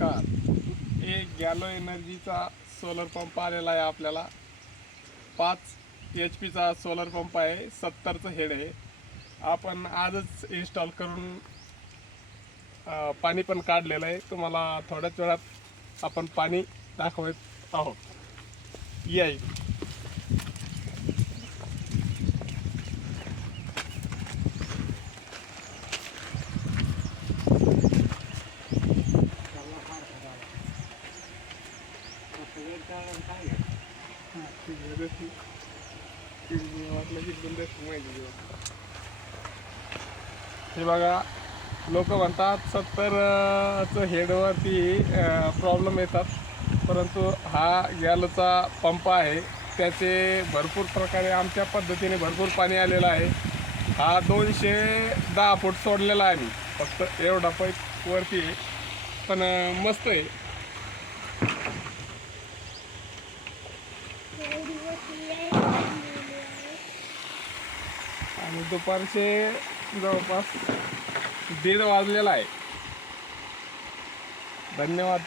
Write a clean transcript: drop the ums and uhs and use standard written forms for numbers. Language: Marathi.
नमस्कार। एक गॅलो एनर्जीचा सोलर पंप आलेला आहे आपल्याला। 5 HP चा सोलर पंप आहे, 70चं हेड आहे। आपण आजच इन्स्टॉल करून पाणी पण काढलेलं आहे। तुम्हाला थोड्याच वेळात आपण पाणी दाखवत आहोत। या हे बघा, लोक म्हणतात 70चं हेडवरती प्रॉब्लेम येतात, परंतु हा गॅलोचा पंप आहे, त्याचे भरपूर प्रकारे आमच्या पद्धतीने भरपूर पाणी आलेलं आहे। हा 210 फूट सोडलेला आहे मी, फक्त एवढा पाईप वरती, पण मस्त आहे। आणि दुपारचे जवळपास 1:30 वाजलेला आहे। धन्यवाद।